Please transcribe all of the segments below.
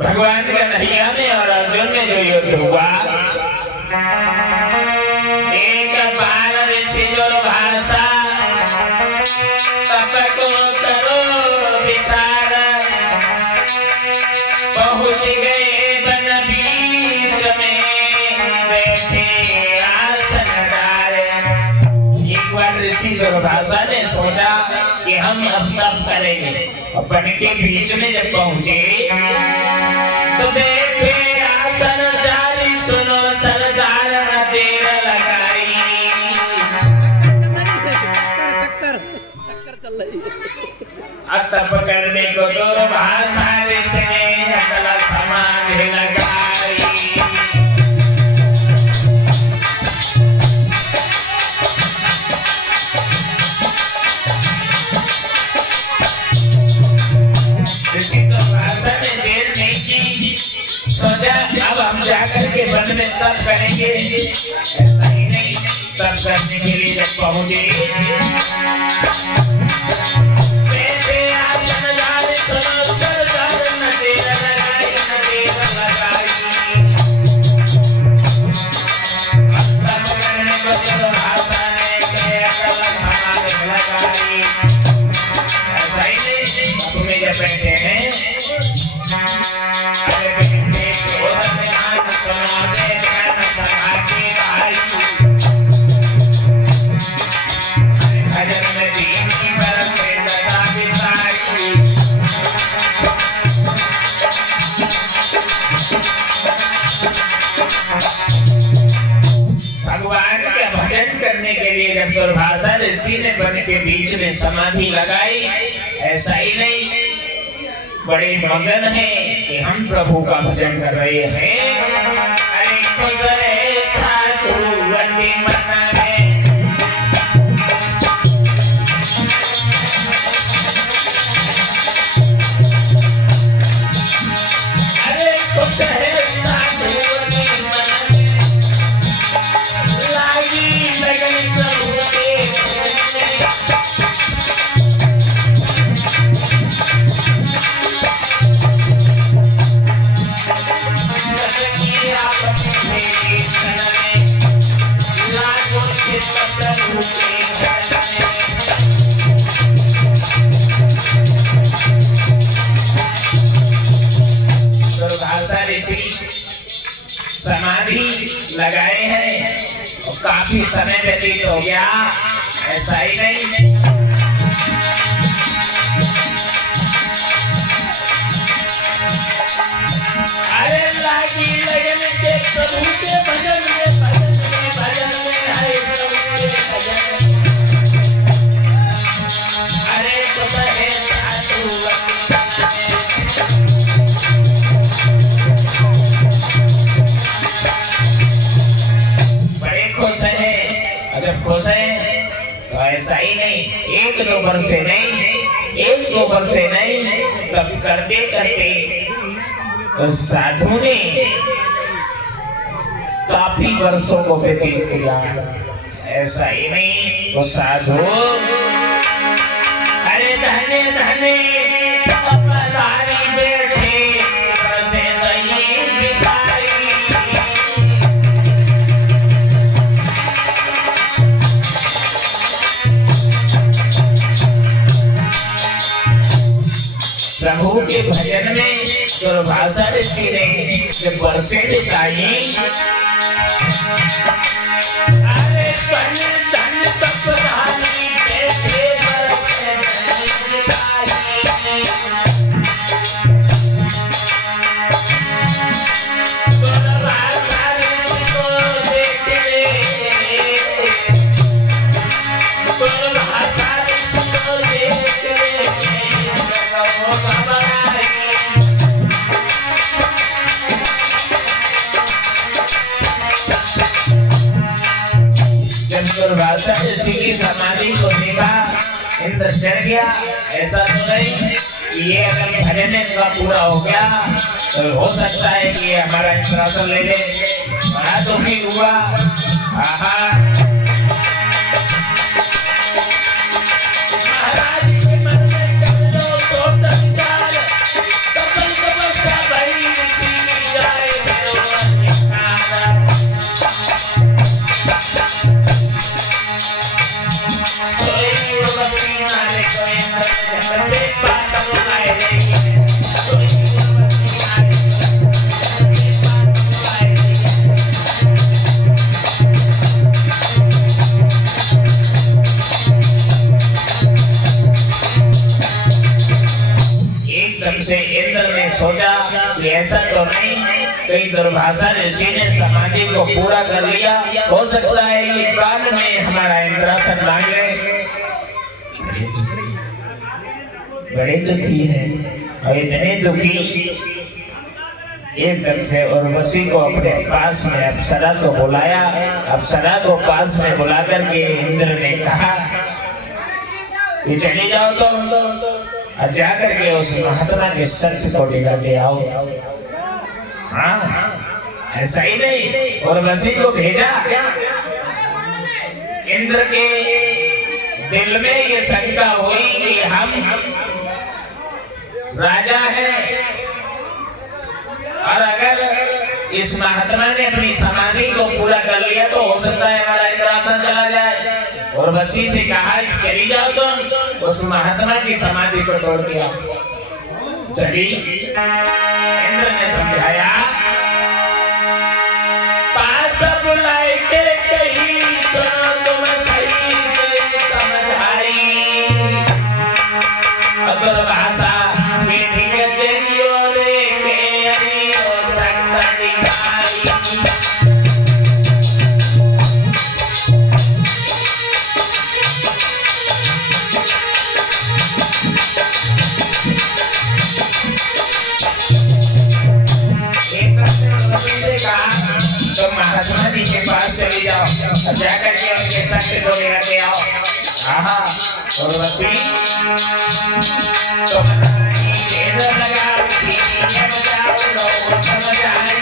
भगवान का कन्हैया में और अर्जुन में जो युद्ध हुआ, एक बार ऋषि दुर्वासा तप को करो विचार, पहुंच गए वन बीच में बैठे आसन डार। एक बार ऋषि दुर्वासा ने सोचा कि हम अब तप करेंगे, वन के बीच में जब पहुंचे तो बैठे आसन डारी, सुनो सरदार न देर लगाई। तप करने को दुर्वासा ऋषि ने अगला समाधि लगाई। ऋषि दुर्वासा ने देर नहीं की, सोचा अब हम जाकर के वन में तप करेंगे। ऐसा ही नहीं, तप करने के लिए जब पहुंचे बैठे हैं भगवान का भजन करने के लिए जब दुर्वासा ऋषि ने वन के बीच में समाधि लगाई। ऐसा ही नहीं, बड़े मगन हैं कि हम प्रभु का भजन कर रहे हैं। अरे गुजरे साधु वंदे मन में, अरे गुजरे साधु वंदे मन में, लागी लगन प्रभु के दुर्वासा ऋषि समाधि लगाए हैं और काफी समय व्यतीत हो गया। ऐसा ही नहीं, अरे लागी लगन के प्रभु के भजन में, भजन में हरे प्रभु के भजन में। अरे गुजरे साधु बड़े खुश हैं। और जब खुश हैं तो ऐसा ही नहीं, एक दो वर्ष से नहीं, एक दो वर्ष से नहीं, तब करते करते तो साधु ने काफी वर्षों को व्यतीत किया। ऐसा ही नहीं, वो साधु अरे धने धने अपधारी बैठे रसे जई बिताई। प्रभु के भजन में दुर्वासा ऋषि ने जब वर्षें बिताई, अरे धन धन तपधारी बैठे बरसे बिताई। दुर्वासा ऋषि को देखते, दुर्वासा ऋषि को देखते दुर्वासा ऋषि की समाधि को देखा, इंद्र डर गया। ऐसा तो नहीं कि ये अगर भजन इनका पूरा हो गया तो हो सकता है कि हमारा इंद्रासन ले ले। बड़ा दुखी हुआ। महाराज के मन में कर लो सोच विचार, तपस्या भई सोचा कि ऐसा तो नहीं कहीं दुर्भाषा ऋषि ने समाधि को पूरा कर लिया, हो सकता है ये काल में हमारा इंद्रासन मांग ले। बड़े दुखी है और इतने दुखी एकदम से उर्वशी को अपने पास में अप्सरा को बुलाया। अप्सरा को पास में बुला करके इंद्र ने कहा कि चले जाओ तो और जा करके उस महात्मा के सत्य को निकाल के आओ। हाँ, ऐसा ही नहीं, उर्वशी को भेजा। इंद्र के दिल में ये शंका हुई कि हम राजा हैं और अगर इस महात्मा ने अपनी समाधि को पूरा कर लिया तो हो सकता है हमारा इंद्रासन चला जाए। और वसी से कहा चली जाओ तुम, उस महात्मा की समाधि को तोड़ दिया। चली, इंद्र ने समझाया, पास बुलाए के कहीं सुनो तुम सही समझाई, अगर भाषा महात्मा जी के पास चली जाओ, जाकर के उनके सत्य को लेके आओ। आहा, उर्वशी तो लगा समझ आए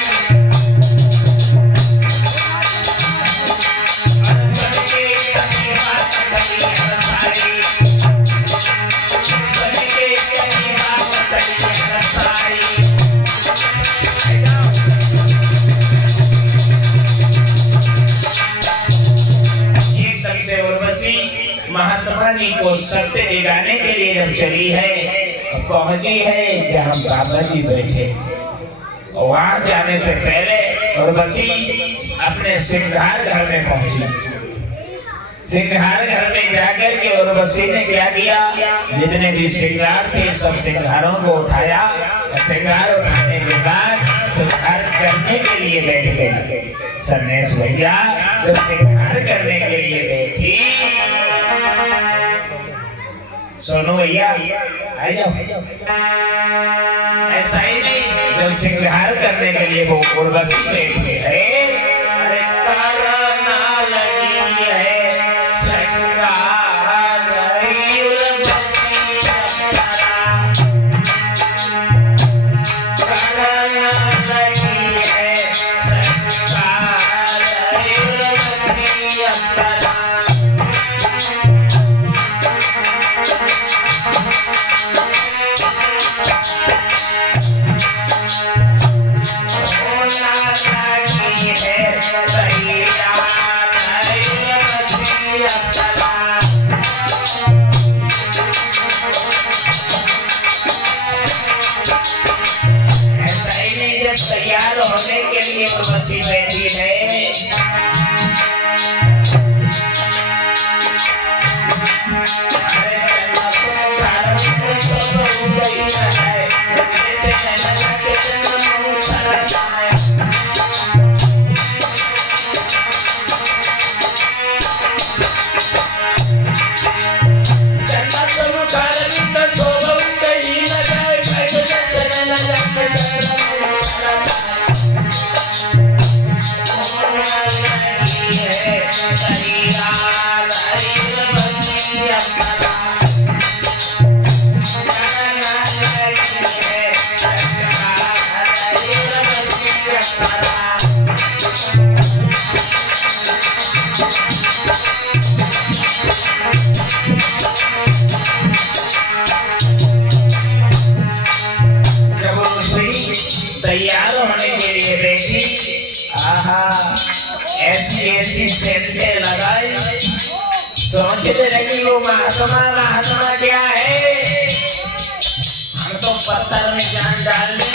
महात्मा जी को सत्य दिलाने के लिए जब चली है, पहुंची है जहाँ बाबा जी बैठे। वहां जाने से पहले उर्वशी अपने सिंघार घर में पहुंची। सिंघार घर में जाकर के उर्वशी ने क्या किया, जितने भी सिंगार थे सब सिंगारों को उठाया। सिंगार उठाने के बाद सिंगार करने के लिए बैठ गए। सन्यास भैया जब सिंगार करने के लिए बैठी, सोनू भैया आ जाओ। ऐसा ही नहीं, जब सिंगार करने के लिए वो उर्वशी बैठी है, अरे करना लगी है सिंगार उर्वशी अप्सरा, करना लगी है सिंगार उर्वशी अप्सरा। तैयार होने के लिए उर्वशी बैठी है। तैयार होने के लिए बैठी, आहा ऐसी ऐसी सेंटें लगाई, सोचने लगी वो महात्मा क्या है, हम तो पत्थर में जान डाल लें।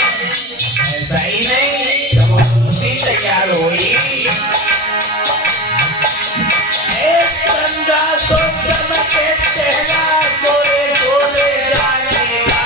ऐसा ही नहीं, जब वो उसी तैयार हुई, एक बंदा तो चमके चेहरा गोरे गोरे जाने का,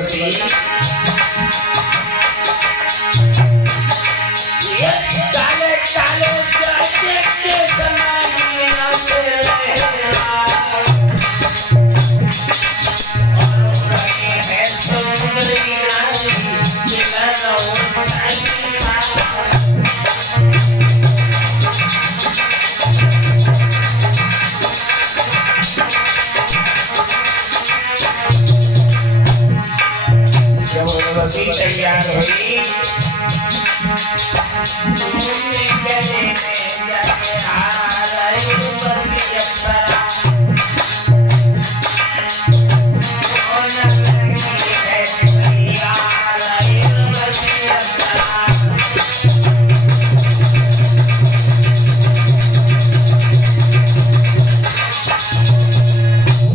उर्वशी काले काले के समानिया से है सुंदरी नारी मिलन उछाई जब उर्वशी तैयार हुई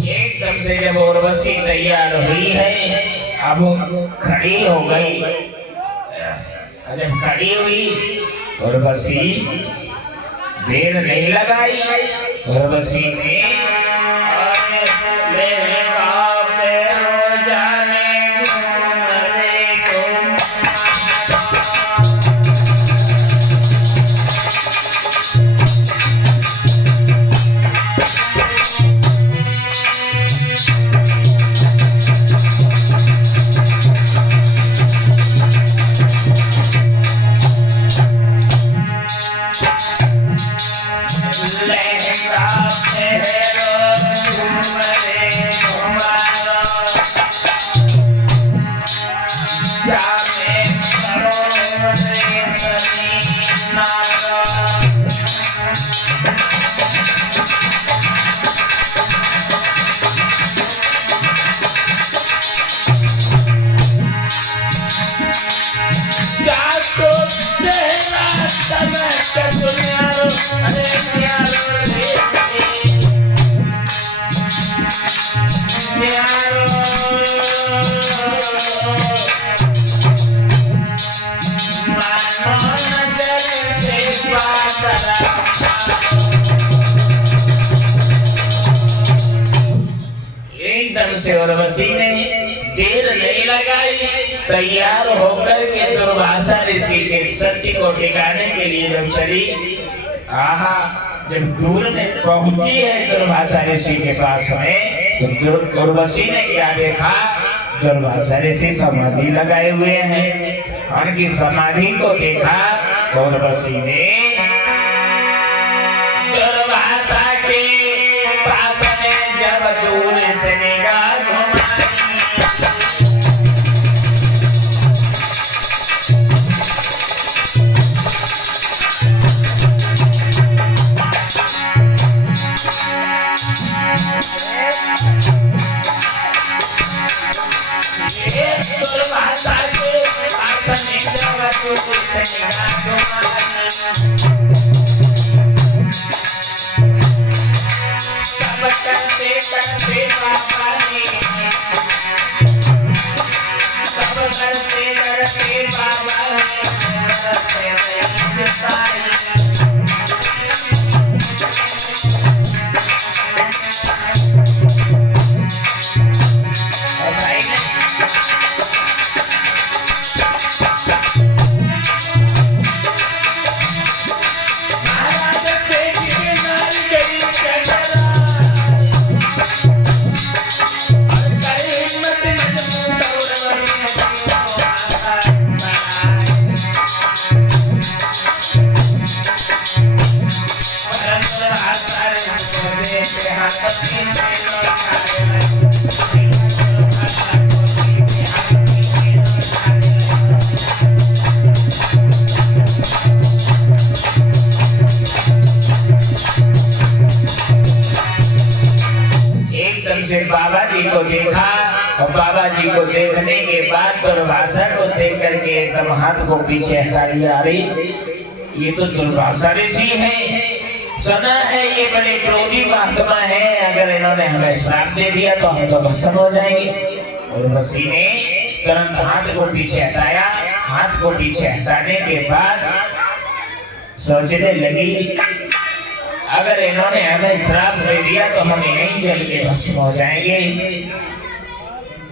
एकदम से जब उर्वशी तैयार हुई है अब खड़ी हो गई। जब खड़ी हुई उर्वशी देर नहीं लगाई। उर्वशी ने एकदम से उर्वशी ने देर नहीं लगाई। तैयार होकर के दुर्वासा ऋषि के सत्य को ठिकाने के लिए जब चली, आहा जब दूर में पहुंची है दुर्वासा ऋषि के पास में, तो उर्वशी ने क्या देखा? दुर्वासा ऋषि समाधि लगाए हुए हैं। उनकी समाधि को देखा उर्वशी ने दुर्वासा के पास में जब दूर से निगाह घुमाई, दुर्वासा के पास में जब दूर से निगाह घुमाई, करते करते बाबा ने सब करते करते बाबा ने से दिखाई। ऐसा ही नहीं महाराज देख के नारी गई जगरा एकदम से बाबा जी को देखा और बाबा जी को देखने के बाद दुर्वासा को देख करके एकदम हाथ को पीछे हटा लिया। अरे ये तो दुर्वासा ऋषि है, सुना है ये बड़े क्रोधी महात्मा है, अगर इन्होंने हमें श्राप दे दिया तो हम तो भस्म हो जाएंगे। उर्वशी ने तुरंत हाथ को पीछे हटाया। हाथ को पीछे हटाने के बाद सोचने लगी अगर इन्होंने हमें श्राप दे दिया तो हम यहीं जल के भस्म हो जाएंगे।